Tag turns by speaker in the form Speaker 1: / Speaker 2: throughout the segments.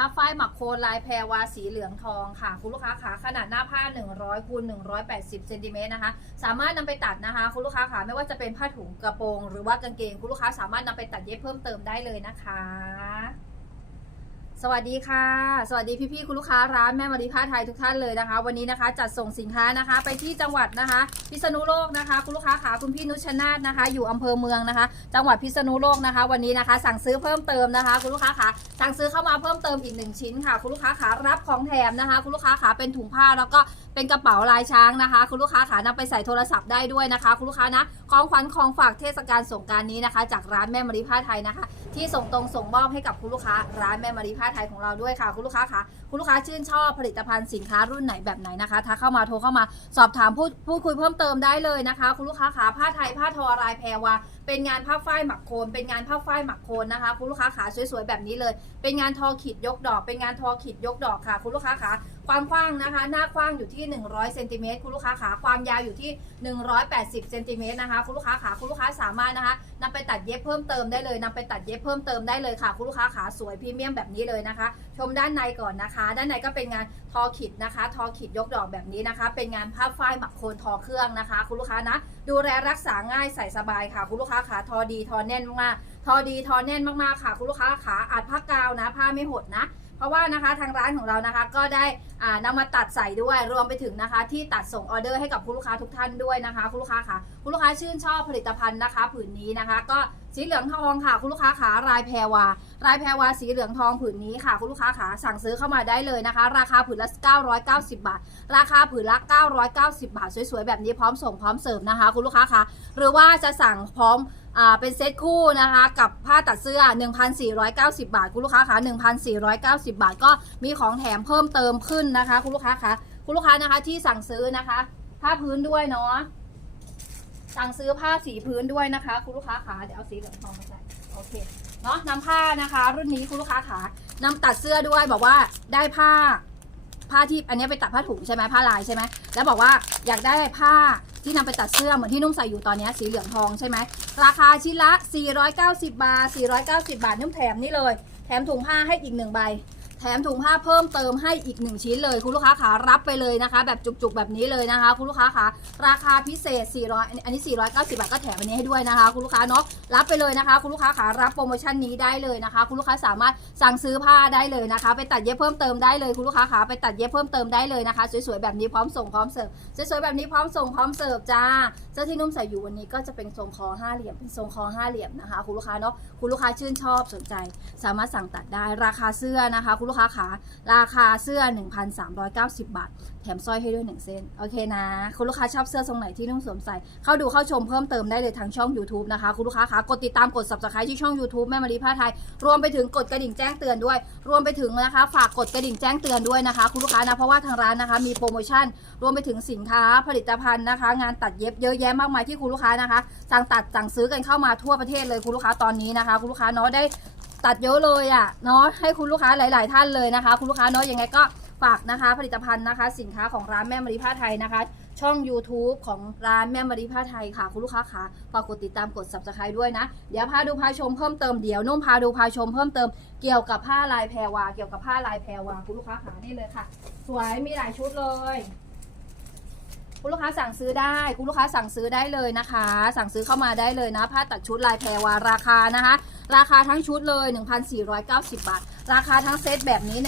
Speaker 1: ผ้าฝ้ายหมักโคนลายแพรวาสีเหลืองทองค่ะ คุณลูกค้าขาขนาดหน้าผ้า 100คูณ180เซนติเมตรนะคะ สามารถนำไปตัดนะคะ คุณลูกค้าขาไม่ว่าจะเป็นผ้าถุงกระโปรง หรือว่ากางเกงคุณลูกค้าสามารถนำไปตัดเย็บเพิ่มเติมได้เลยนะคะ สวัสดีค่ะ สวัสดีพี่ๆคุณลูกค้าร้านแม่มารีผ้าไทยทุกท่านเลยนะคะ วันนี้นะคะจัดส่งสินค้านะคะ ไปที่จังหวัดนะคะ พิษณุโลกนะคะ คุณลูกค้าขาคุณพี่นุชนาธนะคะ อยู่อำเภอเมืองนะคะ จังหวัดพิษณุโลกนะคะ วันนี้นะคะ สั่งซื้อเพิ่มเติมนะคะ คุณลูกค้าขาสั่งซื้อเข้ามาเพิ่มเติมอีกหนึ่งชิ้นค่ะ คุณลูกค้าขารับของแถมนะคะ คุณลูกค้าขาเป็นถุงผ้าแล้วก็ เป็นกระเป๋าลายช้างนะคะ คุณลูกค้าขานำไปใส่โทรศัพท์ได้ด้วยนะคะ คุณลูกค้านะของขวัญของฝากเทศกาลสงการนี้นะคะ จากร้านแม่มารีผ้าไทยนะคะ ที่ส่งตรงส่งมอบให้กับคุณลูกค้า ร้านแม่มารีผ้าไทยของเราด้วยค่ะ คุณลูกค้าคะคุณลูกค้าชื่นชอบผลิตภัณฑ์สินค้ารุ่นไหนแบบไหนนะคะทักเข้ามาโทรเข้ามาสอบถามพูดพูดคุยเพิ่มเติมได้เลยนะคะ คุณลูกค้าขาผ้าไทยผ้าทอลายแพรวาเป็นงานผ้าฝ้ายหมักโคน เป็นงานผ้าฝ้ายหมักโคนนะคะ คุณลูกค้าขาสวยๆแบบนี้เลย เป็นงานทอขีดยกดอก เป็นงานทอขีดยกดอกค่ะ คุณลูกค้าขา ความกว้างนะคะ หน้ากว้างอยู่ที่ 100เซนติเมตรคุณลูกค้าขาความยาวอยู่ที่ 180เซนติเมตรนะคะคุณลูกค้าขาคุณลูกค้าสามารถนะคะนำไปตัดเย็บเพิ่มเติมได้เลยนำไปตัดเย็บเพิ่มเติมได้เลยค่ะคุณลูกค้าขาสวยพรีเมียมแบบนี้เลยนะคะ ชมด้านในก่อนนะคะ ด้านในก็เป็นงานทอขีดนะคะ ทอขีดยกดอกแบบนี้นะคะ เป็นงานผ้าฝ้ายหมักโคนทอเครื่องนะคะ คุณลูกค้านะ ดูแลรักษาง่ายใส่สบายค่ะ คุณลูกค้าขาทอดีทอแน่นมากทอดีทอแน่นมากๆค่ะ คุณลูกค้าขาอัดผ้ากาวนะ ผ้าไม่หดนะ เพราะว่านะคะทางร้านของเรานะคะก็ได้อ่านำมาตัดใส่ด้วยรวมไปถึงนะคะ ที่ตัดส่งออเดอร์ให้กับคุณลูกค้าทุกท่านด้วยนะคะ คุณลูกค้าค่ะคุณลูกค้าชื่นชอบผลิตภัณฑ์นะคะ ผืนนี้นะคะ ก็สีเหลืองทองค่ะ คุณลูกค้าขารายแพรวารายแพรวาสีเหลืองทองผืนนี้ค่ะ คุณลูกค้าขาสั่งซื้อเข้ามาได้เลยนะคะ ราคาผืนละ990 บาท ราคาผืนละ 990 บาท สวยๆแบบนี้พร้อมส่งพร้อมเสิร์ฟนะคะ คุณลูกค้าคะหรือว่าจะสั่งพร้อม อ่าเป็นเซตคู่นะคะกับผ้าตัดเสื้อ 1,490 บาท คุณลูกค้าคะ1,490 บาท ก็มีของแถมเพิ่มเติมขึ้นนะคะ คุณลูกค้าคะคุณลูกค้านะคะที่สั่งซื้อนะคะผ้าพื้นด้วยเนาะสั่งซื้อผ้าสีพื้นด้วยนะคะ คุณลูกค้าขาเดี๋ยวเอาสีเหลืองทองมาใส่โอเคเนาะนำผ้านะคะ รุ่นนี้คุณลูกค้าขานำตัดเสื้อด้วยบอกว่าได้ผ้า ผ้าที่อันนี้ไปตัดผ้าถุงใช่ไหมผ้าลายใช่ไหมแล้วบอกว่าอยากได้ผ้าที่นำไปตัดเสื้อเหมือนที่นุ่มใส่อยู่ตอนนี้สีเหลืองทองใช่ไหมราคาชิ้นละ 490 บาท 490 บาทนุ่มแถมนี่เลย แถมถุงผ้าให้อีกหนึ่งใบ แถมถุงผ้าเพิ่มเติมให้อีกหนึ่งชิ้นเลย คุณลูกค้าขารับไปเลยนะคะ แบบจุกๆแบบนี้เลยนะคะ คุณลูกค้าขาราคาพิเศษ 400 อันนี้ 490 บาทก็แถมอันนี้ให้ด้วยนะคะ คุณลูกค้าเนาะรับไปเลยนะคะ คุณลูกค้าขารับโปรโมชั่นนี้ได้เลยนะคะ คุณลูกค้าสามารถสั่งซื้อผ้าได้เลยนะคะ ไปตัดเย็บเพิ่มเติมได้เลยคุณลูกค้าขาไปตัดเย็บเพิ่มเติมได้เลยนะคะสวยๆแบบนี้พร้อมส่งพร้อมเสิร์ฟสวยๆแบบนี้พร้อมส่งพร้อมเสิร์ฟจ้าเสื้อที่นุ่มใส่อยู่วันนี้ก็จะเป็นทรงคอห้าเหลี่ยมเป็นทรงคอห้าเหลี่ยมนะคะ คุณลูกค้าเนาะคุณลูกค้าชื่นชอบสนใจ สามารถสั่งตัดได้ราคาเสื้อนะคะคุณลูกค้าขาราคาเสื้อ 1,390 บาท แถมสร้อยให้ด้วย 1 เส้น โอเคนะ คุณลูกค้าชอบเสื้อทรงไหนที่นุ่งสวมใส่ เข้าดูเข้าชมเพิ่มเติมได้เลยทางช่อง YouTube นะคะ คุณลูกค้าคะกดติดตามกด subscribe ที่ช่อง YouTube แม่มารีผ้าไทย รวมไปถึงกดกระดิ่งแจ้งเตือนด้วย รวมไปถึงนะคะ ฝากกดกระดิ่งแจ้งเตือนด้วยนะคะ คุณลูกค้านะ เพราะว่าทางร้านนะคะ มีโปรโมชั่น รวมไปถึงสินค้าผลิตภัณฑ์นะคะ งานตัดเย็บเยอะแยะมากมายที่คุณลูกค้านะคะ สั่งตัดสั่งซื้อกันเข้ามาทั่วประเทศเลยคุณลูกค้าตอนนี้นะคะ คุณลูกค้าเนาะได้ ตัดเยอะเลยอะเนาะให้คุณลูกค้าหลาย ๆ ท่านเลยนะคะ คุณลูกค้าเนาะยังไงก็ฝากนะคะผลิตภัณฑ์นะคะ สินค้าของร้านแม่มารีผ้าไทยนะคะ ช่อง YouTube ของร้านแม่มารีผ้าไทยค่ะ คุณลูกค้าคะฝากกดติดตามกด subscribe ด้วยนะ เดี๋ยวพาดูพาชมเพิ่มเติมเดี๋ยวนุ่มพาดูพาชมเพิ่มเติมเกี่ยวกับผ้าลายแพรวา เกี่ยวกับผ้าลายแพรวาคุณลูกค้าขานี่เลยค่ะ สวยมีหลายชุดเลย คุณลูกค้าสั่งซื้อได้ คุณลูกค้าสั่งซื้อได้เลยนะคะ สั่งซื้อเข้ามาได้เลยนะ ผ้าตัดชุดลายแพรวาราคานะคะ ราคาทั้งชุดเลย 1,490 บาท ราคาทั้งเซตแบบนี้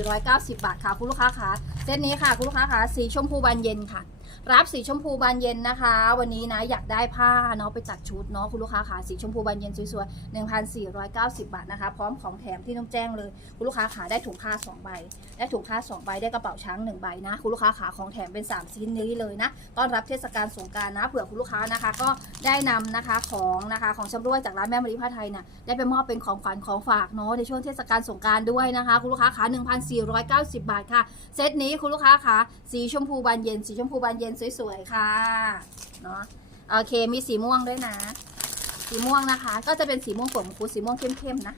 Speaker 1: 1,490 บาทค่ะ คุณลูกค้าคะเซตนี้ค่ะ คุณลูกค้าคะสีชมพูบานเย็นค่ะ รับสีชมพูบานเย็นนะคะ วันนี้นะอยากได้ผ้าเนาะไปตัดชุดเนาะคุณลูกค้าขาสีชมพูบานเย็นสวยๆ1,490 บาทนะคะ พร้อมของแถมที่ต้องแจ้งเลย คุณลูกค้าขาได้ถุงผ้า2ใบได้ถุงผ้า2ใบได้กระเป๋าช้าง1ใบนะคุณลูกค้าขาของแถมเป็น 3 ชิ้นนี้เลยนะต้อนรับเทศกาลสงการนะเผื่อคุณลูกค้านะคะ ก็ได้นำนะคะของนะคะของชำร่วยจากร้านแม่มารีผ้าไทยเนี่ยได้ไปมอบเป็นของขวัญของฝากเนาะในช่วงเทศกาลสงการด้วยนะคะ คุณลูกค้าขา1,490 บาทค่ะเซตนี้คุณลูกค้าขาสีชมพูบานเย็นสีชมพูบานเย็นสวยๆค่ะเนาะโอเคมีสีม่วงด้วยนะ สีม่วงนะคะ ก็จะเป็นสีม่วงปวดมงคุดสีม่วงเข้มๆนะ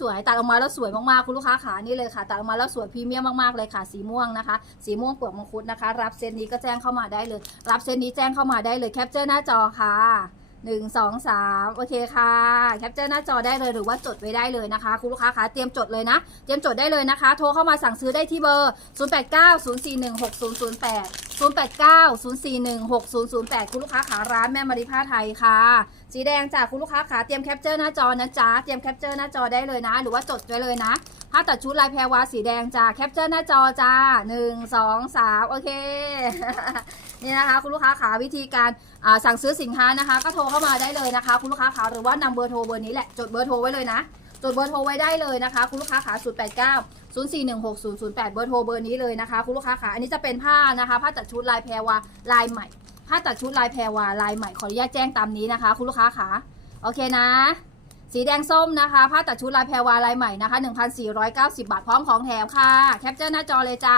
Speaker 1: สวยๆตัดออกมาแล้วสวยมากๆคุณลูกค้าขานี่เลยค่ะตัดออกมาแล้วสวยพรีเมียมมากๆเลยค่ะ สีม่วงนะคะ สีม่วงเปลือกมังคุดนะคะ รับเซตนี้ก็แจ้งเข้ามาได้เลย รับเซตนี้แจ้งเข้ามาได้เลยแคปเจอร์หน้าจอค่ะหนึ่งสองสามโอเคค่ะแคปเจอร์หน้าจอได้เลยหรือว่าจดไว้ได้เลยนะคะ คุณลูกค้าคะเตรียมจดเลยนะ เตรียมจดได้เลยนะคะ โทรเข้ามาสั่งซื้อได้ที่เบอร์ 0 8 9 0 4 1 6 0 0 8 0 8 9 0 4 1 6 0 0 8 คุณลูกค้าขาร้านแม่มาริผ้าไทยค่ะ สีแดงจากคุณลูกค้าขาเตรียมแคปเจอร์หน้าจอนะจ๊ะ เตรียมแคปเจอร์หน้าจอได้เลยนะ หรือว่าจดไว้เลยนะผ้าตัดชุดลายแพรวาสีแดงจ้าแคปเจอร์หน้าจอจ้าหนึ่งสองสามโอเค นี่นะคะคุณลูกค้าขาวิธีการสั่งซื้อสินค้านะคะ ก็โทรเข้ามาได้เลยนะคะ คุณลูกค้าขาหรือว่านำเบอร์โทรเบอร์นี้แหละจดเบอร์โทรไว้เลยนะ จดเบอร์โทรไว้ได้เลยนะคะ คุณลูกค้าขา0 8 9 0 4 1 6 0 0 8 เบอร์โทรเบอร์นี้เลยนะคะ คุณลูกค้าขาอันนี้จะเป็นผ้านะคะผ้าตัดชุดลายแพรวาลายใหม่ผ้าตัดชุดลายแพรวาลายใหม่ขออนุญาตแจ้งตามนี้นะคะ คุณลูกค้าขาโอเคนะสีแดงส้มนะคะ ผ้าตัดชุดลายแพรวาลายใหม่นะคะ 1,490 บาท พร้อมของแถมค่ะ แคปเจอร์หน้าจอเลยจ้า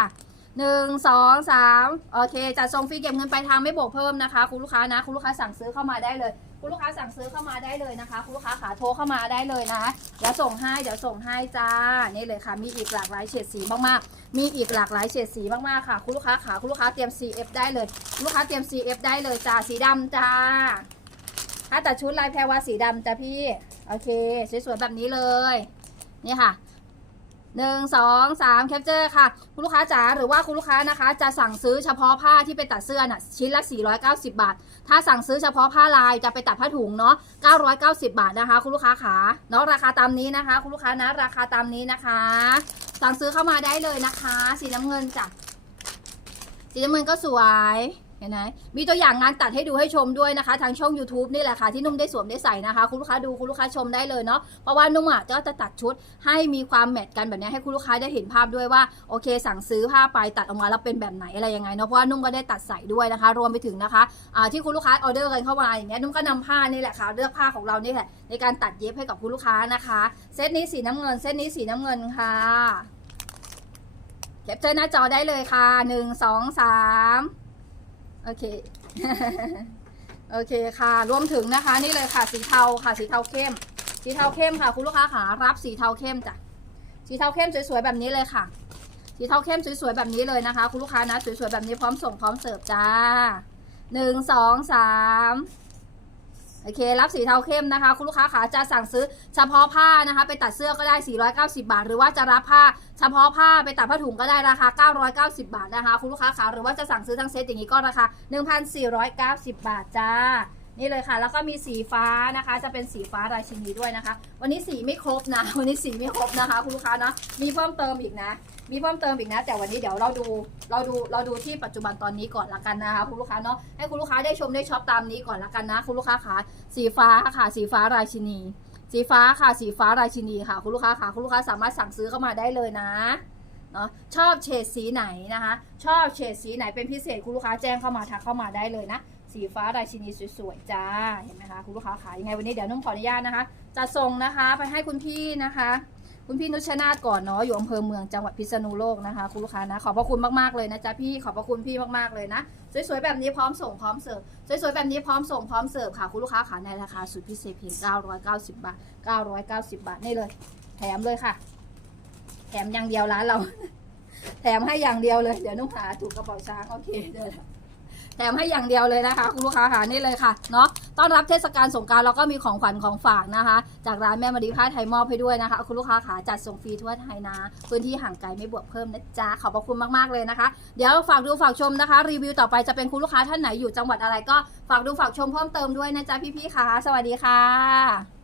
Speaker 1: หนึ่งสองสามโอเคจัดส่งฟรีเก็บเงินปลายทางไม่บวกเพิ่มนะคะ คุณลูกค้านะ คุณลูกค้าสั่งซื้อเข้ามาได้เลย คุณลูกค้าสั่งซื้อเข้ามาได้เลยนะคะ คุณลูกค้าขาโทรเข้ามาได้เลยนะเดี๋ยวส่งให้เดี๋ยวส่งให้จ้านี่เลยค่ะ มีอีกหลากหลายเฉดสีมากๆมีอีกหลากหลายเฉดสีมากๆค่ะ คุณลูกค้าขาคุณลูกค้าเตรียม CF ได้เลย ลูกค้าเตรียม CF ได้เลยจ้าสีดำจ้าถ้าแตัดชุดลายแพรวาสีดำจ้ะพี่โอเคสวยๆแบบนี้เลยนี่ค่ะ หนึ่งสองสามแคปเจอร์ค่ะ คุณลูกค้าจ๋าหรือว่าคุณลูกค้านะคะ จะสั่งซื้อเฉพาะผ้าที่ไปตัดเสื้อน่ะชิ้นละ 490 บาท ถ้าสั่งซื้อเฉพาะผ้าลายจะไปตัดผ้าถุงเนาะ990 บาทนะคะ คุณลูกค้าขาเนาะราคาตามนี้นะคะ คุณลูกค้านะราคาตามนี้นะคะ สั่งซื้อเข้ามาได้เลยนะคะ สีน้ำเงินจ้ะสีน้ำเงินก็สวย เห็นไหมมีตัวอย่างงานตัดให้ดูให้ชมด้วยนะคะ ทางช่อง YouTube นี่แหละค่ะ ที่นุ่มได้สวมได้ใส่นะคะ คุณลูกค้าดูคุณลูกค้าชมได้เลยเนาะเพราะว่านุ่มอะก็จะตัดชุดให้มีความแมทกันแบบนี้ให้คุณลูกค้าได้เห็นภาพด้วยว่าโอเค สั่งซื้อผ้าไปตัดออกมาแล้วเป็นแบบไหนอะไรยังไงเนาะเพราะว่านุ่มก็ได้ตัดใส่ด้วยนะคะ รวมไปถึงนะคะอ่าที่คุณลูกค้าออเดอร์กันเข้ามาอย่างเงี้ยนุ่มก็นำผ้านี่แหละค่ะเลือกผ้าของเรานี่แหละในการตัดเย็บให้กับคุณลูกค้านะคะเซตนี้สีน้ำเงินเซตนี้สีน้ำเงินค่ะเก็บเจอหน้าจอได้เลยค่ะหนึ่งสองสาม โอเค โอเคค่ะ รวมถึงนะคะ นี่เลยค่ะ สีเทาค่ะ สีเทาเข้ม สีเทาเข้มค่ะ คุณลูกค้าขารับสีเทาเข้มจ้ะ สีเทาเข้มสวยๆแบบนี้เลยค่ะ สีเทาเข้มสวยๆแบบนี้เลยนะคะ คุณลูกค้านะ สวยๆแบบนี้พร้อมส่งพร้อมเสิร์ฟจ้าหนึ่งสองสาม โอเค รับสีเทาเข้มนะคะ คุณลูกค้าขาจะสั่งซื้อเฉพาะผ้านะคะ ไปตัดเสื้อก็ได้ 490 บาท หรือว่าจะรับผ้าเฉพาะผ้าไปตัดผ้าถุงก็ได้ราคา 990 บาทนะคะ คุณลูกค้าขาหรือว่าจะสั่งซื้อทั้งเซตอย่างนี้ก็ราคา 1,490 บาทจ้า นี่เลยค่ะ แล้วก็มีสีฟ้านะคะ จะเป็นสีฟ้าราชินีด้วยนะคะ วันนี้สีไม่ครบนะ วันนี้สีไม่ครบนะคะคุณลูกค้านะ มีเพิ่มเติมอีกนะ มีเพิ่มเติมอีกนะ แต่วันนี้เดี๋ยวเราดู เราดู เราดูที่ปัจจุบันตอนนี้ก่อนละกันนะคะคุณลูกค้าเนาะ ให้คุณลูกค้าได้ชมได้ช็อปตามนี้ก่อนละกันนะคุณลูกค้าขาสีฟ้าค่ะ สีฟ้าราชินี สีฟ้าค่ะ สีฟ้าราชินีค่ะคุณลูกค้าค่ะ คุณลูกค้าสามารถสั่งซื้อเข้ามาได้เลยนะ เนาะชอบเฉดสีไหนนะคะ ชอบเฉดสีไหนเป็นพิเศษคุณลูกค้าแจ้งเข้ามาทักเข้ามาได้เลยนะสีฟ้าราชินีสวยๆจ้าเห็นไหมคะคุณลูกค้าขายยังไงวันนี้เดี๋ยวนุ่มขออนุญาตนะคะ จะส่งนะคะไปให้คุณพี่นะคะ คุณพี่นุชนาธก่อนเนาะอยู่อำเภอเมืองจังหวัดพิษณุโลกนะคะคุณลูกค้านะขอบพระคุณมากๆเลยนะจ๊ะพี่ขอบพระคุณพี่มากๆเลยนะสวยๆแบบนี้พร้อมส่งพร้อมเสิร์ฟสวยๆแบบนี้พร้อมส่งพร้อมเสิร์ฟค่ะคุณลูกค้าขาในราคาสุดพิเศษเพียง990 บาท 990 บาทนี่เลย แถมเลยค่ะ มอย่างเดียวร้านเรา แถมให้อย่างเดียวเลย เดี๋ยวนุ่งหาถูกกระเป๋าช้างโอเคเดี๋ยวแถมให้อย่างเดียวเลยนะคะ คุณลูกค้าค่ะนี่เลยค่ะเนาะต้อนรับเทศกาลสงกรารเราก็มีของขวัญของฝากนะคะ จากร้านแม่มารีผ้าไทยมอบให้ด้วยนะคะ คุณลูกค้าขาจัดส่งฟรีทั่วไทยนะ พื้นที่ห่างไกลไม่บวกเพิ่มนะจ๊ะขอบพระคุณมากๆเลยนะคะ เดี๋ยวฝากดูฝากชมนะคะ รีวิวต่อไปจะเป็นคุณลูกค้าท่านไหนอยู่จังหวัดอะไรก็ฝากดูฝากชมเพิ่มเติมด้วยนะจ๊ะพี่ๆค่ะ สวัสดีค่ะ